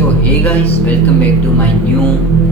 So hey guys, welcome back to my new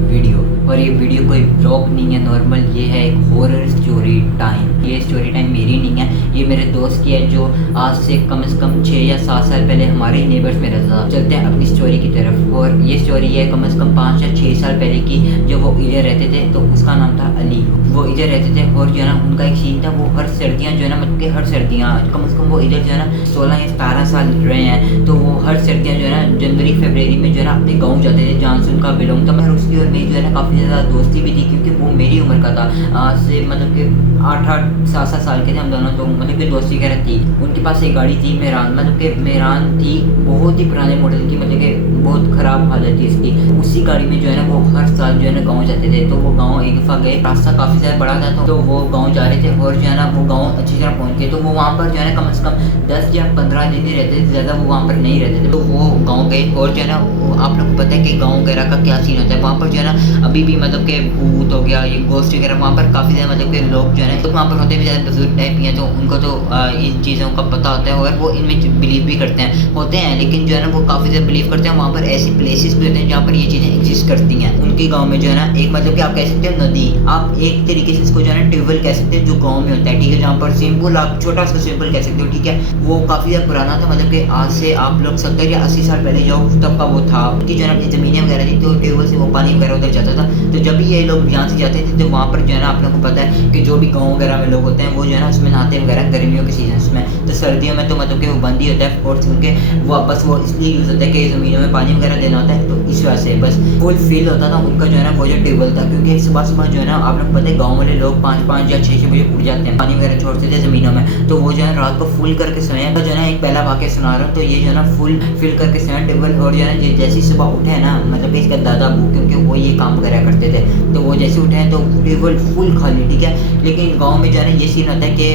video. और ये video कोई blog नहीं है नॉर्मल, ये है एक हॉरर स्टोरी टाइम। ये स्टोरी टाइम मेरी नहीं है, ये मेरे दोस्त की है जो आज से कम 6 या 7 साल पहले हमारे नेबर्स में रहता था। चलते हैं अपनी स्टोरी की तरफ। और ये स्टोरी है कम से कम 5 या 6 साल पहले की, जब वो इधर रहते थे। तो उसका नाम था अली। वो इधर रहते थे और जो है ना उनका एक सीन था, वो हर सर्दियाँ जो है ना, मतलब कि हर सर्दियाँ कम से कम वो इधर जो है ना 16 या 17 साल रहे हैं। तो वो हर सर्दियाँ जो है ना जनवरी फरवरी में जो है ना अपने गाँव जाते थे जहाँ से उनका बिलोंग था। मैं उसकी और मेरी जो है ना काफ़ी ज़्यादा दोस्ती भी थी, क्योंकि वो मेरी उम्र का था। आज से मतलब कि 8-8 7-7 साल के थे हम दोनों। तो मतलब कि दोस्ती वगैरह थी। उनके पास एक गाड़ी थी मेरान, मतलब कि मेरान थी, बहुत ही पुराने मॉडल की, मतलब कि बहुत ख़राब हालत थी इसकी। उसी गाड़ी में जो है ना वो हर साल जो है ना गाँव जाते थे। तो वो गाँव एक दफ़ा गए, रास्ता काफ़ी ज़्यादा बड़ा था, तो वो गाँव जा रहे थे और जो है ना वो गाँव अच्छी तरह पहुँच गए। तो वो वहाँ पर जो है ना कम से कम 10 या 15 दिन ही रहते थे, ज़्यादा वो वहाँ पर नहीं रहते थे। तो वो गाँव गए और जो है ना आप लोग को पता है कि गाँव वगैरह का क्या सीन होता है। वहाँ पर जो है ना अभी भी मतलब कि भूत हो गया, ये गोश्त वगैरह वहाँ पर काफ़ी ज़्यादा मतलब कि लोग जो है ना, तो वहाँ पर होते भी ज़्यादा बुजुर्ग टाइप ही हैं, तो उनको तो इन चीज़ों का पता होता है और वो इनमें बिलीव भी करते हैं होते हैं। लेकिन जो है ना वो काफ़ी ज़्यादा बिलीव करते हैं। वहाँ पर ऐसी प्लेसेस भी होते हैं जहाँ पर ये चीज़ें एग्जिस्ट करती हैं। उनके गाँव में जो है ना एक मतलब कि आप कह सकते हो नदी, आप एक तरीके से इसको जो है ना ट्यूबवेल कह सकते हो, जो गाँव में होता है, ठीक है। जहाँ पर स्विमिंग पूल, आप छोटा सा स्विमिंग पूल कह सकते हो, ठीक है। वो काफ़ी ज़्यादा पुराना था, मतलब कि आज से आप लोग 70 या 80 साल पहले जाओ तब का वो था। उनकी जो है ना अपनी ज़मीनें वगैरह थी, तो ट्यूबवेल से वो पानी वगैरह उधर जाता था। तो जब भी ये लोग यहाँ से जाते थे तो वहाँ पर जो है ना आप लोगों को पता है कि जो भी गाँव वगैरह में लोग होते हैं वो जो है ना उसमें नहाते वगैरह गर्मियों के सीजन में। तो सर्दियों में तो मतलब कि वो बंद ही होता है ऑफकोर्स, क्योंकि वो बस वो इसलिए यूज़ होता है कि ज़मीनों में पानी वगैरह देना होता है। तो इस वजह से बस फुल फील होता था उनका जो है ना वो जो ट्यूबवेल था। क्योंकि सुबह सुबह जो है ना आप लोग पता है गाँव वाले लोग 5-5 या 6-6 बजे उठ जाते हैं, पानी वगैरह छोड़ते थे ज़मीनों में। तो वो जो है रात को फुल करके सोए। तो जो है ना एक पहला वाक़या सुना रहा हूँ, तो ये जो है ना फुल फिल करके सोए ट्यूबवेल। और जो है ना जैसे ही सुबह उठे हैं ना, मतलब कि इसका दादा अबू, क्योंकि वो ये काम करा करते थे, तो वो जैसे उठे हैं तो ट्यूबवेल फुल खाली, ठीक है। लेकिन गाँव में जो है ना ये सीन होता है कि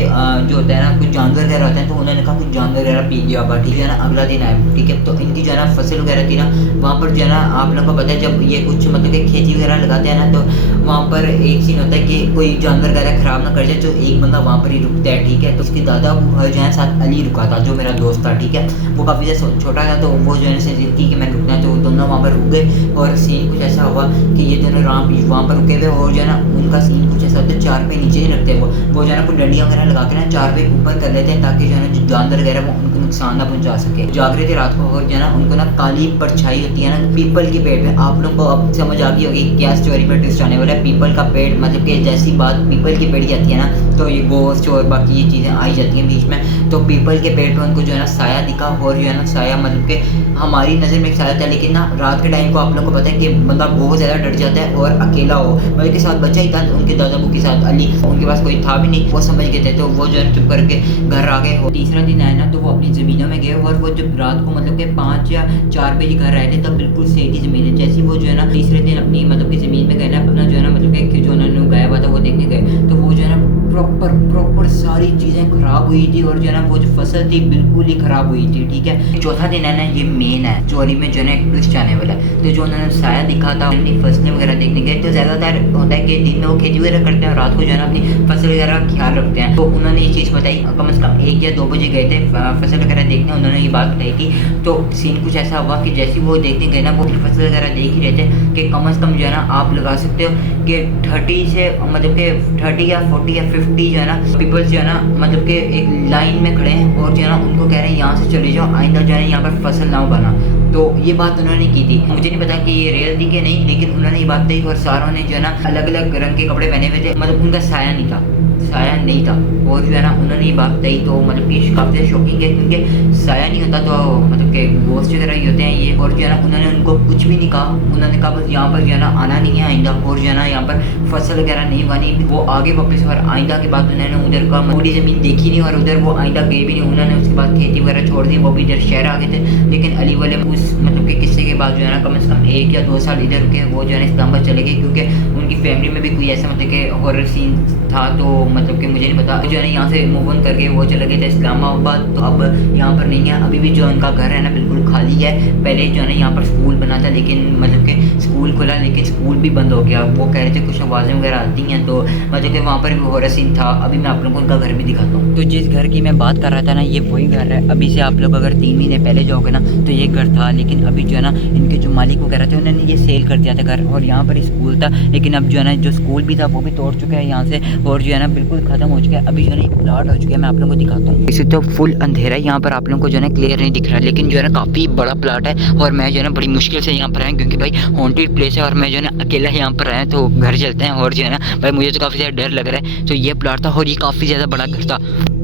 जो होता है ना कुछ जानवर वगैरह होते हैं, तो उन्होंने कहा कुछ जानवर वगैरह पी गया होगा, ठीक है ना। अगला दिन आए, ठीक है। तो इनकी जो है ना फसल वगैरह थी ना, वहाँ पर जो है ना आप लोगों को पता है जब ये कुछ मतलब कि खेती वगैरह लगाते हैं ना, तो वहाँ पर एक सीन होता है कि कोई जानवर वगैरह खराब ना कर जाए, तो एक बंदा वहाँ पर ही रुकता है, ठीक है। तो उसके दादा जो है साथ अली रुका था, जो मेरा दोस्त था, ठीक है। वो काफ़ी ज़्यादा छोटा था, तो वो जो है जिद की कि मैं रुकना है, तो वो दोनों वहाँ पर रुक गए। और सीन कुछ ऐसा हुआ कि ये दोनों वहाँ पर रुके हुए, और जो है ना उनका सीन कुछ ऐसा होता है, 4 पे नीचे ही रखते हैं वो जो है ना कुछ डंडियाँ वगैरह लगा के ना 4 पे ऊपर कर लेते हैं, ताकि जो है ना जानवर वगैरह वो उनको नुकसान ना पहुँचा सके। जाग रहे थे रात को, और जो है ना उनको ना काली परछाई होती है ना पीपल के पेड़ पे। आप लोग को अब समझ आ गई होगी क्या स्टोरी पर ट्विस्ट आने वाला है। पीपल का पेड़, मतलब कि जैसी बात पीपल की पेड़ की आती है ना, तो ये गोश्त और बाकी ये चीज़ें आई जाती हैं बीच में। तो पीपल के पेड़ पे उनको जो है ना साया दिखा, और जो है ना साया मतलब कि हमारी नज़र में एक साया था, लेकिन ना रात के टाइम को आप लोग को पता है कि बंदा बहुत ज़्यादा डर जाता है, और अकेला हो, मतलब के साथ बच्चा ही था, उनके दादा के साथ अली, उनके पास कोई था भी नहीं, वो समझ गए थे। तो वो जो है चुप करके घर आ गए। तीसरा दिन आया ना, तो वो अपनी ज़मीनों में गए, और वो जब रात को मतलब कि 5 या 4 बजे घर आए थे, तब बिल्कुल सेठी ज़मीन है। जैसी वो जो है ना तीसरे दिन अपनी मतलब कि ज़मीन में गए ना, अपना जो है ना मतलब कि जो उन्होंने उगाया हुआ था वो देखने गए, तो वो जो है ना प्रॉपर सारी चीज़ें ख़राब हुई थी, और जो है ना वो जो फसल थी बिल्कुल ही ख़राब हुई थी, ठीक है। चौथा दिन है ना, ये मेन है चोरी में जो है ना एक ट्विस्ट आने वाला है। तो जो उन्होंने साया दिखा था अपनी फसलें वगैरह देखने गए, तो ज़्यादातर होता है कि दिन में वो खेती वगैरह करते हैं और रात को जो है ना अपनी फसल वगैरह का ख्याल रखते हैं। तो उन्होंने ये चीज़ बताई, कम से कम 1 या 2 बजे गए थे फसल वगैरह देखने, उन्होंने ये बात बताई थी। तो सीन कुछ ऐसा हुआ कि जैसे वो देखने गए ना, वो फसल वगैरह देख ही रहे थे कि कम से कम जो है ना आप लगा सकते हो कि 30 से मतलब कि 30 या 40 या 50 जो है ना पीपल्स जो है ना मतलब कि एक लाइन में खड़े हैं, और जो है ना उनको कह रहे हैं यहाँ से चले जाओ, आइंदा जो है यहाँ पर फसल ना उगाना। तो ये बात उन्होंने की थी। मुझे नहीं पता कि ये रियल थी कि नहीं, लेकिन उन्होंने ये बात कही, और सारों ने जो है ना अलग अलग रंग के कपड़े पहने हुए थे, मतलब उनका साया नहीं था, साया नहीं था। और जो है ना उन्होंने ये बात कही, तो मतलब कि काफ़ी ज़्यादा शॉकिंग है, क्योंकि साया नहीं होता तो मतलब कि गोश्त की तरह ही होते हैं ये। और जो है ना उन्होंने उनको कुछ भी नहीं कहा, उन्होंने कहा बस यहाँ पर जो है ना आना नहीं है आइंदा, और जो है ना यहाँ पर फसल वगैरह नहीं उगानी। वो आगे वापस, और आइंदा के बाद उन्होंने उधर का थोड़ी ज़मीन देखी नहीं, और उधर वो आइंदा गए भी नहीं। उन्होंने उसके बाद खेती वगैरह छोड़ दी, वो भी इधर शहर आ गए थे। लेकिन अली वाले उस मतलब कि किस्से के बाद जो है ना कम से कम 1 या 2 साल इधर रुके, वो जो है ना इस्लामाबाद चले गए, क्योंकि उनकी फैमिली में भी कोई ऐसा मतलब कि हॉरर सीन था, तो मतलब कि मुझे नहीं पता। जो है ना यहाँ से मूव ऑन करके वो चले गए थे इस्लामाबाद, तो अब यहाँ पर नहीं है। अभी भी जो उनका घर है ना बिल्कुल खाली है। पहले जो है ना यहाँ पर स्कूल बना था, लेकिन मतलब कि स्कूल खुला लेकिन स्कूल भी बंद हो गया। वो कह रहे थे कुछ आवाज़ें वगैरह आती हैं, तो मतलब कि वहाँ पर भी हॉरर सीन था। अभी मैं आप लोगों को उनका घर भी दिखाता हूँ। तो जिस घर की मैं बात कर रहा था ना, ये वही घर है। अभी से आप लोग अगर 3 महीने पहले जाओगे ना तो ये घर था, लेकिन अभी जो है ना इनके जो मालिक वगैरह थे उन्होंने ये सेल कर दिया था घर, और यहाँ पर स्कूल था। लेकिन अब जो है ना जो स्कूल भी था वो भी तोड़ चुका है यहाँ से, और जो है ना बिल्कुल ख़त्म हो चुका है। अभी जो है ना एक प्लॉट हो चुका है, मैं आप लोगों को दिखाता हूँ। इसे तो फुल अंधेरा है यहाँ पर, आप लोगों को जो है ना क्लियर नहीं दिख रहा, लेकिन जो है ना काफ़ी बड़ा प्लॉट है। और मैं जो है ना बड़ी मुश्किल से यहाँ पर आया, क्योंकि भाई हॉन्टेड प्लेस है और मैं जो है ना अकेला यहाँ पर आया। तो घर चलते हैं, और जो है ना भाई मुझे तो काफ़ी ज़्यादा डर लग रहा है। तो ये प्लॉट था और ये काफ़ी ज़्यादा बड़ा घर था।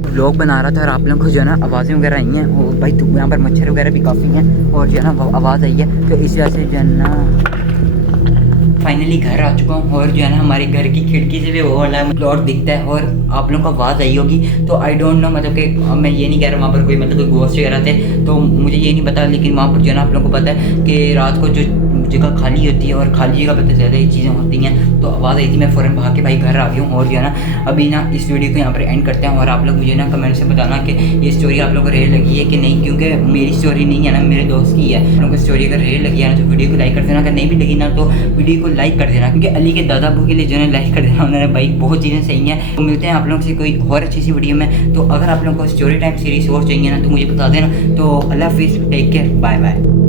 व्लॉग बना रहा था और आप लोगों को जो है ना आवाज़ें वगैरह आई हैं, और भाई यहाँ पर मच्छर वगैरह भी काफ़ी हैं, और जो है ना आवाज़ आई है। तो इस वजह से जो है ना फाइनली घर आ चुका हूँ, और जो है ना हमारे घर की खिड़की से भी वो वाला प्लॉट दिखता है, और आप लोगों को आवाज़ आई होगी। तो आई डोंट नो, मतलब कि मैं ये नहीं कह रहा वहाँ पर कोई मतलब कोई गोश्त वगैरह थे, तो मुझे ये नहीं पता। लेकिन वहाँ पर जो है ना आप लोगों को पता है कि रात को जो जगह खाली होती है, और खाली जगह पर तो ज़्यादा ही चीज़ें होती हैं। तो आवाज़ आई थी, मैं फ़ौरन भाग के भाई घर आ गया हूँ। और जो है ना अभी ना इस वीडियो को यहाँ पर एंड करते हैं, और आप लोग मुझे ना कमेंट से बताना कि ये स्टोरी आप लोगों को रेयर लगी है कि नहीं, क्योंकि मेरी स्टोरी नहीं है ना, मेरे दोस्त की है। आप लोगों को स्टोरी अगर रेयर लगी है ना तो वीडियो को लाइक कर देना, अगर नहीं भी लगी ना तो वीडियो को लाइक कर देना, क्योंकि अली के दादा अबू के लिए जो है लाइक कर देना। उन्होंने भाई बहुत चीज़ें सही हैं। तो मिलते हैं आप लोगों से कोई और अच्छी सी वीडियो में। तो अगर आप लोगों को स्टोरी टाइम सीरीज और चाहिए ना तो मुझे बता देना। तो अल्लाह हाफिज़, टेक केयर, बाय बाय।